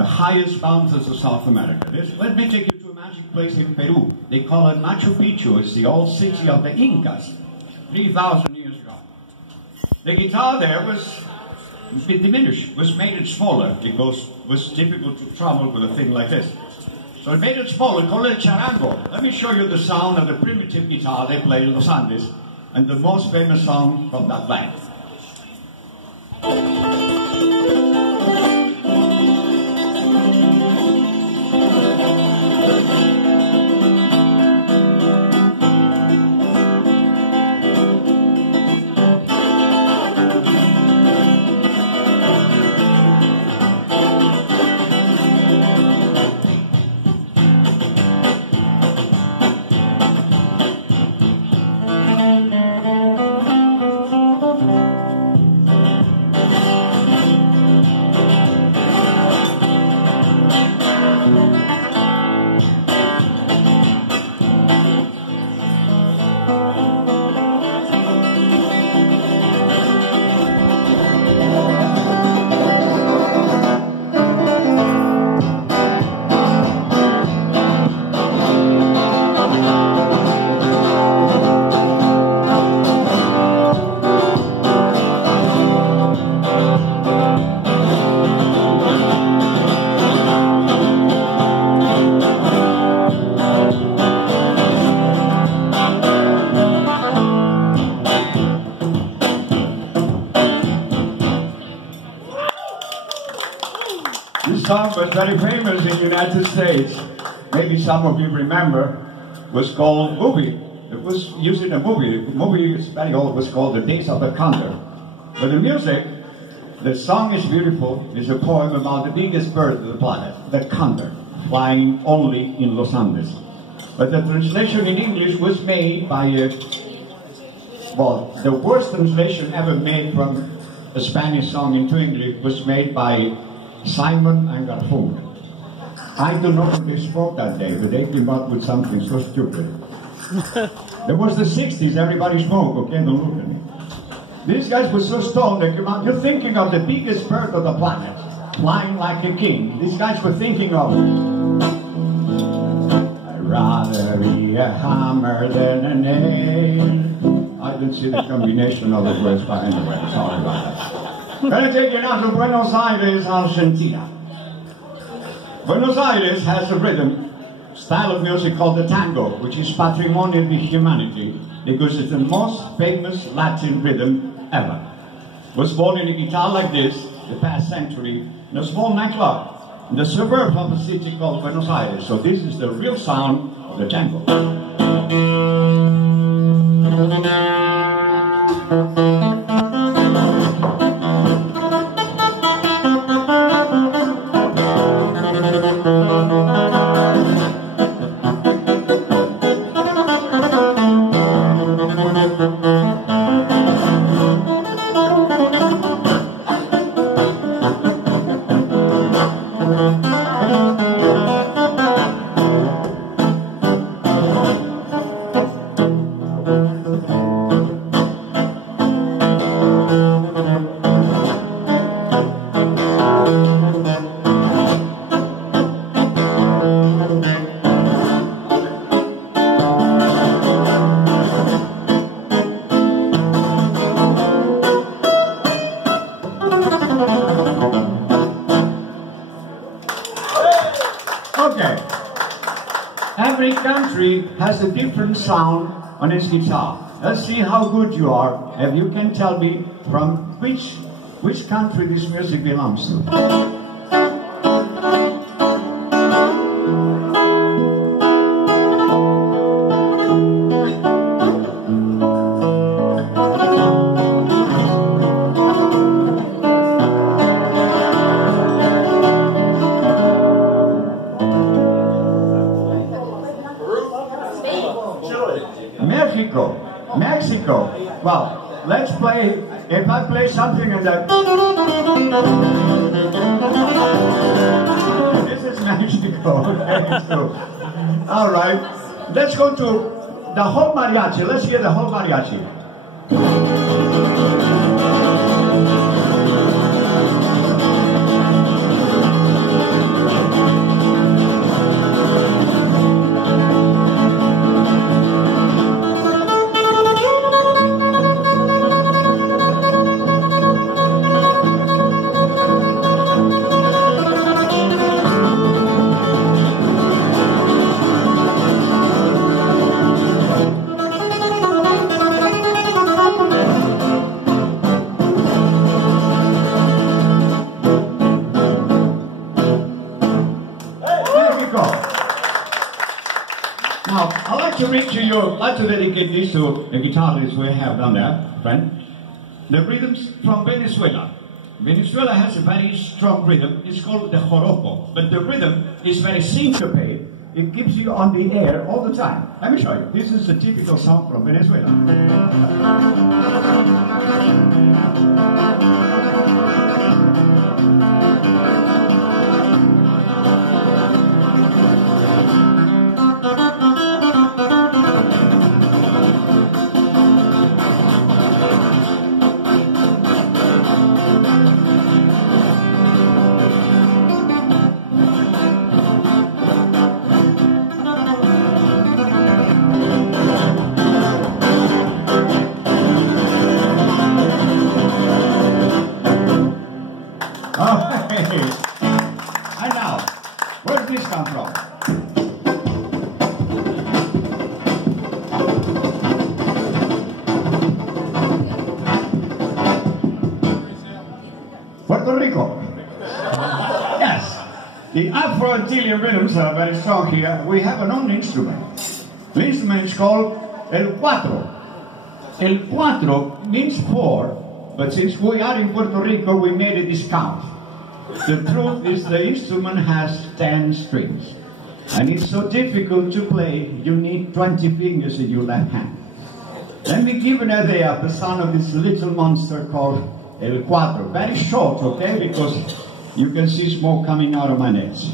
the highest mountains of South America. Let me take you to a magic place in Peru. They call it Machu Picchu. It's the old city of the Incas, 3,000 years ago. The guitar there was a bit diminished, was made it smaller because it was difficult to travel with a thing like this. So it made it smaller, called it charango. Let me show you the sound of the primitive guitar they play in Los Andes, and the most famous song from that band. This song was very famous in the United States. Maybe some of you remember. It was called Movie. It was used in a movie. The movie is very old. It was called The Days of the Condor. But the music, the song is beautiful. It's a poem about the biggest bird of the planet, the condor, flying only in Los Andes. But the translation in English was made by the worst translation ever made from a Spanish song into English was made by Simon and Garfunkel. I don't know what they spoke that day, but they came up with something so stupid. There was the 60s, everybody smoked, okay, don't look at me. These guys were so stoned, they came out, you're thinking of the biggest bird of the planet, flying like a king. These guys were thinking of, I'd rather be a hammer than a nail. I didn't see the combination of the words, but anyway, sorry about that. I'm going to take you now to Buenos Aires, Argentina. Buenos Aires has a rhythm, style of music called the tango, which is patrimony of humanity because it's the most famous Latin rhythm ever. It was born in a guitar like this, the past century, in a small nightclub in the suburb of a city called Buenos Aires. So this is the real sound of the tango. Okay. Every country has a different sound on its guitar. Let's see how good you are, if you can tell me from which country this music belongs to. Mexico. Well, let's play, if I play something in that... This is Mexico, okay, so... Alright, let's go to the whole mariachi. Let's hear the whole mariachi. Now, I'd like to read to you, I'd like to dedicate this to the guitarists we have down there, friend. The rhythms from Venezuela. Venezuela has a very strong rhythm. It's called the joropo. But the rhythm is very syncopated. It keeps you on the air all the time. Let me show you. This is a typical song from Venezuela. And now, where did this come from? Puerto Rico. Yes. The Afro-Antillean rhythms are very strong here. We have an own instrument. The instrument is called el cuatro. El cuatro means 4, but since we are in Puerto Rico, we made a discount. The truth is the instrument has 10 strings. And it's so difficult to play, you need 20 fingers in your left hand. Let me give an idea of the sound of this little monster called el cuatro. Very short, okay, because you can see smoke coming out of my nose.